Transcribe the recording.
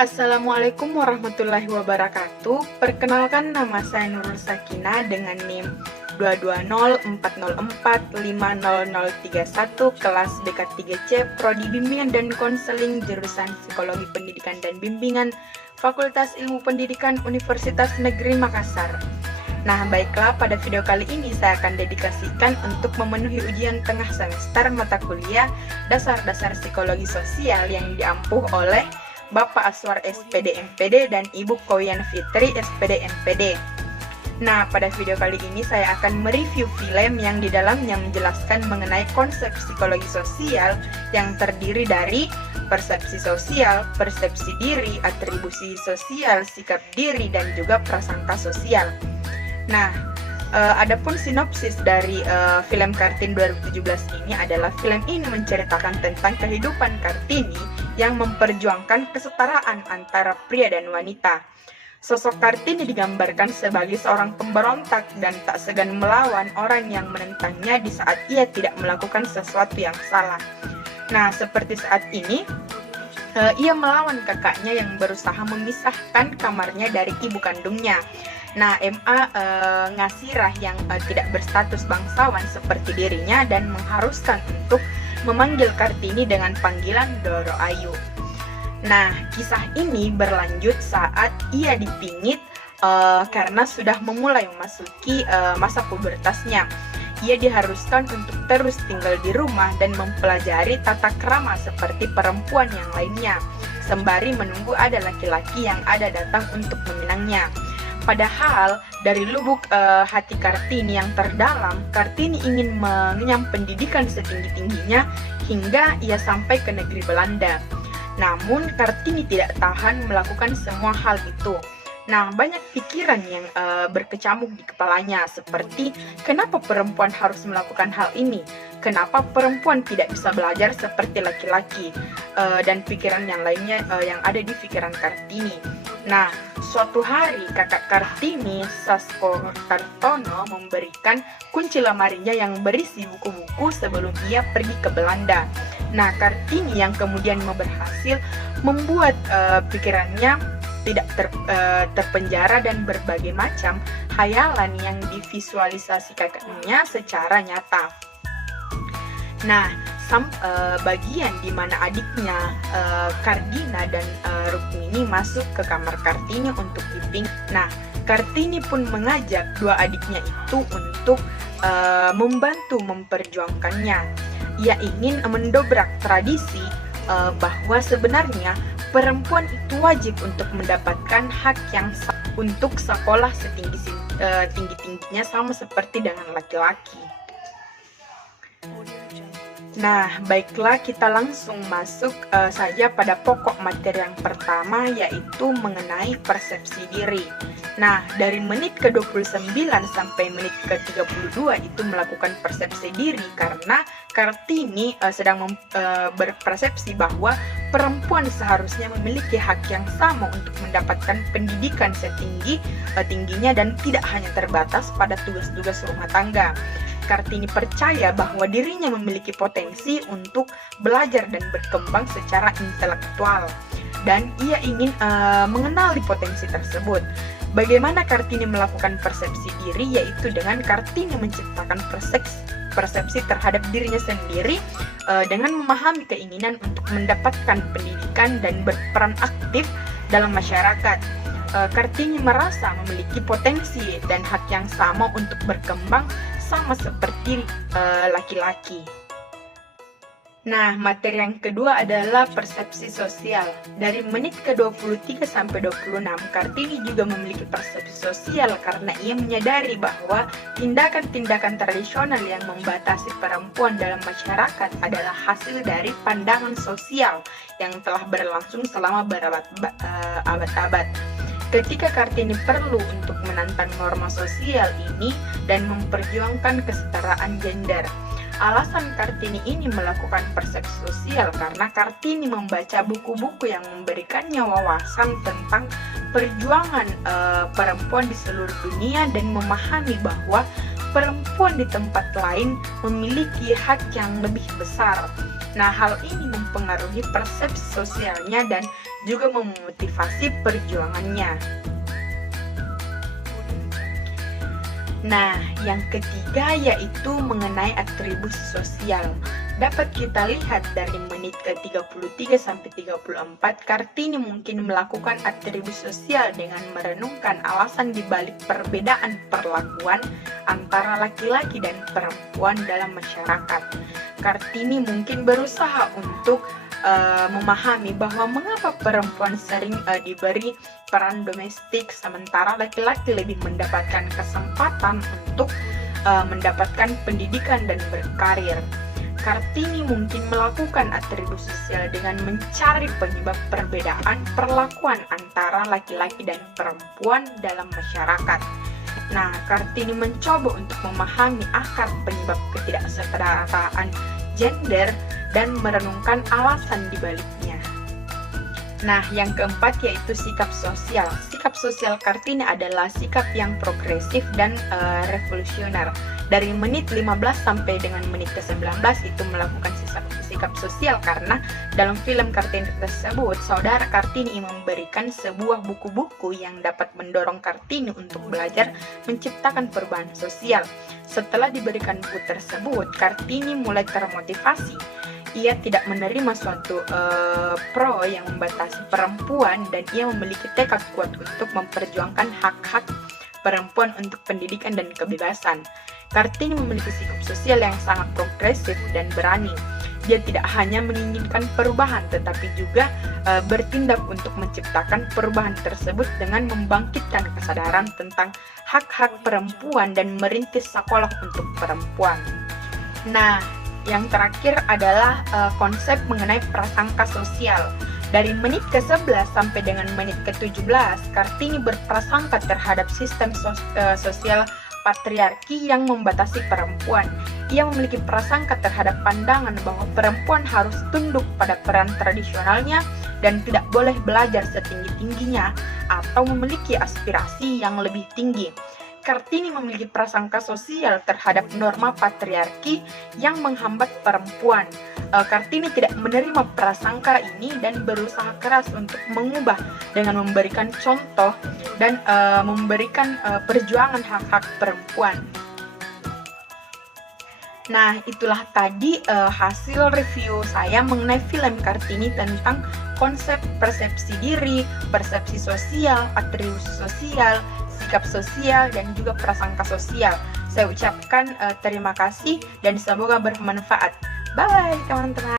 Assalamualaikum warahmatullahi wabarakatuh. Perkenalkan, nama saya Nurul Sakinah dengan NIM 22040450031 kelas BK3C Prodi Bimbingan dan Konseling jurusan Psikologi Pendidikan dan Bimbingan Fakultas Ilmu Pendidikan Universitas Negeri Makassar. Nah, baiklah, pada video kali ini saya akan dedikasikan untuk memenuhi ujian tengah semester mata kuliah Dasar-Dasar Psikologi Sosial yang diampuh oleh Bapak Aswar SPD MPD dan Ibu Koyan Fitri SPD MPD. Nah, pada video kali ini saya akan mereview film yang di dalamnya menjelaskan mengenai konsep psikologi sosial yang terdiri dari persepsi sosial, persepsi diri, atribusi sosial, sikap diri, dan juga prasangka sosial. Nah, adapun sinopsis dari film Kartini 2017 ini adalah film ini menceritakan tentang kehidupan Kartini yang memperjuangkan kesetaraan antara pria dan wanita. Sosok Kartini digambarkan sebagai seorang pemberontak dan tak segan melawan orang yang menentangnya di saat ia tidak melakukan sesuatu yang salah. Nah, seperti saat ini, ia melawan kakaknya yang berusaha memisahkan kamarnya dari ibu kandungnya. Nah, MA Ngasirah yang tidak berstatus bangsawan seperti dirinya dan mengharuskan untuk memanggil Kartini dengan panggilan Doro Ayu. Nah, kisah ini berlanjut saat ia dipingit karena sudah memulai memasuki masa pubertasnya. Ia diharuskan untuk terus tinggal di rumah dan mempelajari tata krama seperti perempuan yang lainnya, sembari menunggu ada laki-laki yang ada datang untuk meminangnya. Padahal dari lubuk hati Kartini yang terdalam, Kartini ingin mengenyam pendidikan setinggi-tingginya hingga ia sampai ke negeri Belanda. Namun Kartini tidak tahan melakukan semua hal itu. Nah, banyak pikiran yang berkecamuk di kepalanya, seperti kenapa perempuan harus melakukan hal ini? Kenapa perempuan tidak bisa belajar seperti laki-laki? Dan pikiran yang lainnya yang ada di pikiran Kartini. Nah, suatu hari kakak Kartini, Sasko Kartono, memberikan kunci lemarinya yang berisi buku-buku sebelum ia pergi ke Belanda. Nah, Kartini yang kemudian berhasil membuat pikirannya tidak terpenjara dan berbagai macam khayalan yang divisualisasi kakaknya secara nyata. Nah, bagian di mana adiknya Kardina dan Rukmini masuk ke kamar Kartini untuk diping. Nah, Kartini pun mengajak dua adiknya itu untuk membantu memperjuangkannya. Ia ingin mendobrak tradisi bahwa sebenarnya perempuan itu wajib untuk mendapatkan hak yang untuk sekolah tinggi-tingginya sama seperti dengan laki-laki. Nah, baiklah, kita langsung masuk saja pada pokok materi yang pertama, yaitu mengenai persepsi diri. Nah, dari menit ke-29 sampai menit ke-32 itu melakukan persepsi diri karena Kartini sedang berpersepsi bahwa perempuan seharusnya memiliki hak yang sama untuk mendapatkan pendidikan setinggi-tingginya dan tidak hanya terbatas pada tugas-tugas rumah tangga. Kartini percaya bahwa dirinya memiliki potensi untuk belajar dan berkembang secara intelektual, dan ia ingin mengenali potensi tersebut. Bagaimana Kartini melakukan persepsi diri, yaitu dengan Kartini menciptakan persepsi terhadap dirinya sendiri dengan memahami keinginan untuk mendapatkan pendidikan dan berperan aktif dalam masyarakat. Kartini merasa memiliki potensi dan hak yang sama untuk berkembang sama seperti laki-laki. Nah, materi yang kedua adalah persepsi sosial. Dari menit ke-23 sampai 26, Kartini juga memiliki persepsi sosial karena ia menyadari bahwa tindakan-tindakan tradisional yang membatasi perempuan dalam masyarakat adalah hasil dari pandangan sosial yang telah berlangsung selama berabad-abad. Ketika Kartini perlu untuk menantang norma sosial ini dan memperjuangkan kesetaraan gender. Alasan Kartini ini melakukan persepsi sosial karena Kartini membaca buku-buku yang memberikannya wawasan tentang perjuangan perempuan di seluruh dunia dan memahami bahwa perempuan di tempat lain memiliki hak yang lebih besar. Nah, hal ini mempengaruhi persepsi sosialnya dan juga memotivasi perjuangannya. Nah, yang ketiga yaitu mengenai atribusi sosial. Dapat kita lihat dari menit ke-33 sampai 34, Kartini mungkin melakukan atribusi sosial dengan merenungkan alasan dibalik perbedaan perlakuan antara laki-laki dan perempuan dalam masyarakat. Kartini mungkin berusaha untuk memahami bahwa mengapa perempuan sering diberi peran domestik sementara laki-laki lebih mendapatkan kesempatan untuk mendapatkan pendidikan dan berkarir. Kartini mungkin melakukan atribusi sosial dengan mencari penyebab perbedaan perlakuan antara laki-laki dan perempuan dalam masyarakat. Nah, Kartini mencoba untuk memahami akar penyebab ketidaksetaraan gender dan merenungkan alasan dibaliknya. Nah, yang keempat yaitu sikap sosial. Sikap sosial Kartini adalah sikap yang progresif dan revolusioner. Dari menit 15 sampai dengan menit ke-19 itu melakukan sikap sosial karena dalam film Kartini tersebut, saudara Kartini memberikan sebuah buku-buku yang dapat mendorong Kartini untuk belajar menciptakan perubahan sosial. Setelah diberikan buku tersebut, Kartini mulai termotivasi. Ia tidak menerima suatu pro yang membatasi perempuan dan ia memiliki tekad kuat untuk memperjuangkan hak-hak perempuan untuk pendidikan dan kebebasan. Kartini memiliki sikap sosial yang sangat progresif dan berani. Dia tidak hanya menginginkan perubahan tetapi juga bertindak untuk menciptakan perubahan tersebut dengan membangkitkan kesadaran tentang hak-hak perempuan dan merintis sekolah untuk perempuan. Nah, yang terakhir adalah konsep mengenai prasangka sosial. Dari menit ke-11 sampai dengan menit ke-17, Kartini berprasangka terhadap sistem sosial patriarki yang membatasi perempuan. Ia memiliki prasangka terhadap pandangan bahwa perempuan harus tunduk pada peran tradisionalnya dan tidak boleh belajar setinggi-tingginya atau memiliki aspirasi yang lebih tinggi. Kartini memiliki prasangka sosial terhadap norma patriarki yang menghambat perempuan. Kartini tidak menerima prasangka ini dan berusaha keras untuk mengubah dengan memberikan contoh dan memberikan perjuangan hak-hak perempuan. Nah, itulah tadi hasil review saya mengenai film Kartini tentang konsep persepsi diri, persepsi sosial, atribusi sosial, sikap sosial, dan juga prasangka sosial. Saya ucapkan terima kasih dan semoga bermanfaat. Bye teman-teman.